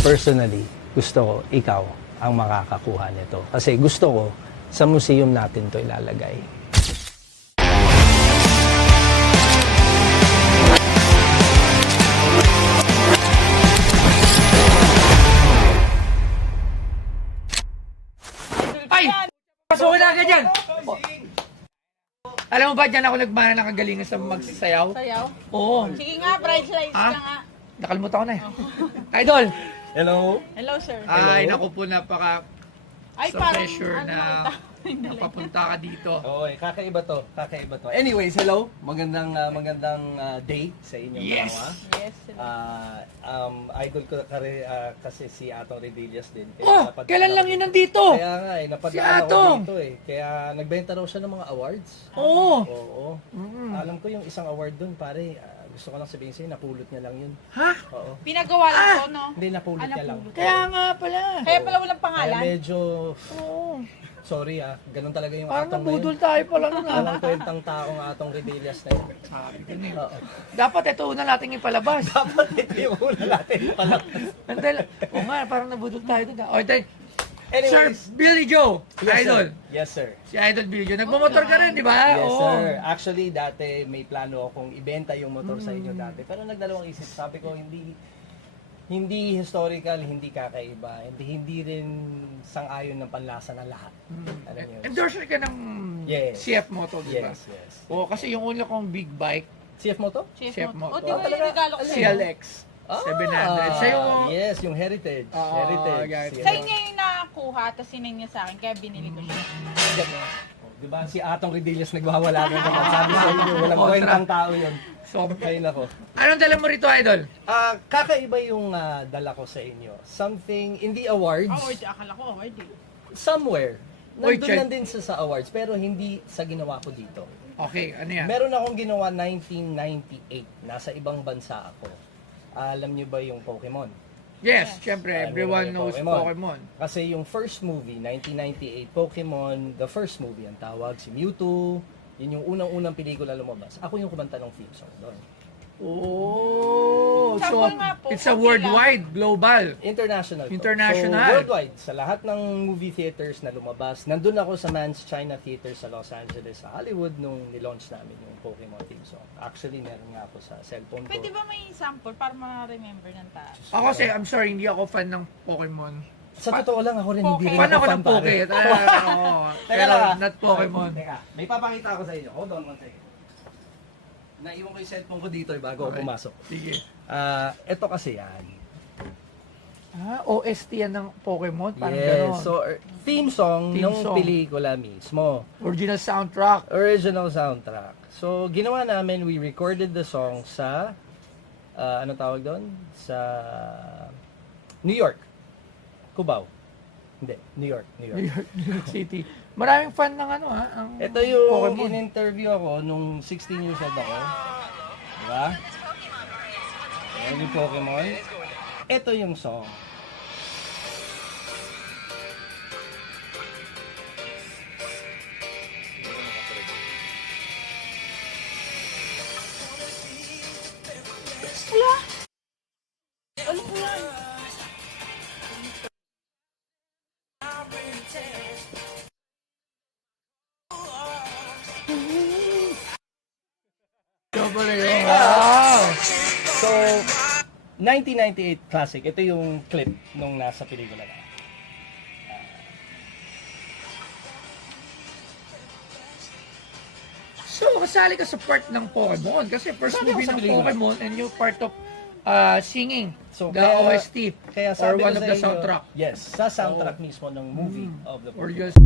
Personally, gusto ko ikaw ang makakakuha nito. Kasi gusto ko sa museum natin to ilalagay. Ay! Pasukin na agad yan! Alam mo ba, dyan ako nagmana ng kagalingan sa magsasayaw? Sayaw? Oo. Sige nga, bright lights Ah? ka nga. Nakalimutan ko na eh. Idol! Hello? Hello, sir. Ay, naku po, napaka Ay, sa parang, pleasure na napapunta ka dito. Okay, kakaiba to. Anyways, hello. Magandang day sa inyong Yes. dalawa. Yes, sir. Idol ko kasi si Atong Redillas din. Oh, napadaan kailan lang ako yun dito. nandito? Kaya nga Si napadaan ako Atong. dito eh. Kaya nagbenta raw siya ng mga awards. Oo. Oo. Alam ko yung isang award dun, pare. Gusto ko lang sabihin sa'yo, napulot niya lang yun. Ha? Oo. Pinagawa lang to, no? Hindi, napulot niya lang. Kaya nga pala. Kaya pala walang Kaya pangalan. medyo, Oo. sorry ganun talaga yung Parang Atong na nabudol yun. tayo pala nun ah. Walang kwentang taong Atong Redillas na yun. Sabi ko na eh. Oo. Dapat ito una nating ipalabas. Dapat ito yung una natin pala. Oo nga, parang nabudol tayo dun ah. O, then, Sir Anyways, Billy Joe, yes, Idol. sir. Yes, sir. Si Idol Billy Joe. Nagmamotor ka rin, di ba? Yes, Oo. sir. Actually, dati may plano akong ibenta yung motor sa inyo dati. Pero nagdalawang isip. Sabi ko, hindi historical, hindi kakaiba. Hindi rin sang-ayon ng panlasa ng lahat. Alam niyo? Endorser ka ng Yes. CF Moto, di ba? Yes. Oo, kasi yung una kong big bike, CF Moto? Chef mo. O, di ba yung regalo ko sa'yo? CLX 700. Sa'yo, Yes, yung Heritage. Ah, Heritage. yeah. CF. Sa inyo yung nakakuha, tapos sinay niya sa akin, kaya binili ko siya. Di ba si Atong Redillas nagwawala na naman? Sabi sa inyo, walang kwentang tao yun. so, Ay nako. anong dala mo rito, Idol? Kakaiba yung dala ko sa inyo. Something in the awards, Akala ko, award eh. somewhere. Wait, Nandun check. lang din sa awards, pero hindi sa ginawa ko dito. Okay, ano yan? Meron akong ginawa 1998. Nasa ibang bansa ako. Alam niyo ba yung Pokemon? Yes, syempre, Alam everyone niyo ba knows yung Pokemon. Kasi yung first movie, 1998, Pokemon, the first movie ang tawag, si Mewtwo, yun yung unang-unang pelikula lumabas. Ako yung kumanta ng theme song doon. Oh, so Sample nga po, it's a konti worldwide, global. International. to. International. So, worldwide. Sa lahat ng movie theaters na lumabas, nandun ako sa Mann's China Theater sa Los Angeles, sa Hollywood, nung nilaunch namin yung Pokemon theme song. Actually, meron nga ako sa cellphone ko. Pwede ba may sample para ma-remember ng tao? Ako kasi, I'm sorry, hindi ako fan ng Pokemon. Sa totoo lang, ako rin hindi rin Fan ako ng pare. Poke. Teka Pero lang, not Pokemon. Teka, may papakita ako sa inyo. Hold on one second. Naiwan ko yung cellphone ko dito bago ako Okay. pumasok. Sige. Ito kasi yan. OST yan ng Pokemon? Parang Yes, gano'n. so theme song Theme ng song. pelikula mismo. Original soundtrack. Original soundtrack. So, ginawa namin, we recorded the song sa, ano tawag doon? Sa New York. Cubao. Hindi, New York. New York City. Maraming fan ng ano ha? Ang Ito yung Pokemon. in-interview ako nung 16 years old ako. Diba? Ayan yung Pokemon. Ito yung song. Ano po yan? Wow! So, 1998 classic. Ito yung clip nung nasa pelikula na. So, kasali ka sa part ng Pokemon kasi first Kasali ako movie sa ng pelikula. Pokemon and you're part of singing So, the OST Kaya or sabi one ko of sa the inyo, soundtrack. Yes, sa soundtrack mismo ng movie of the Or Pokemon. just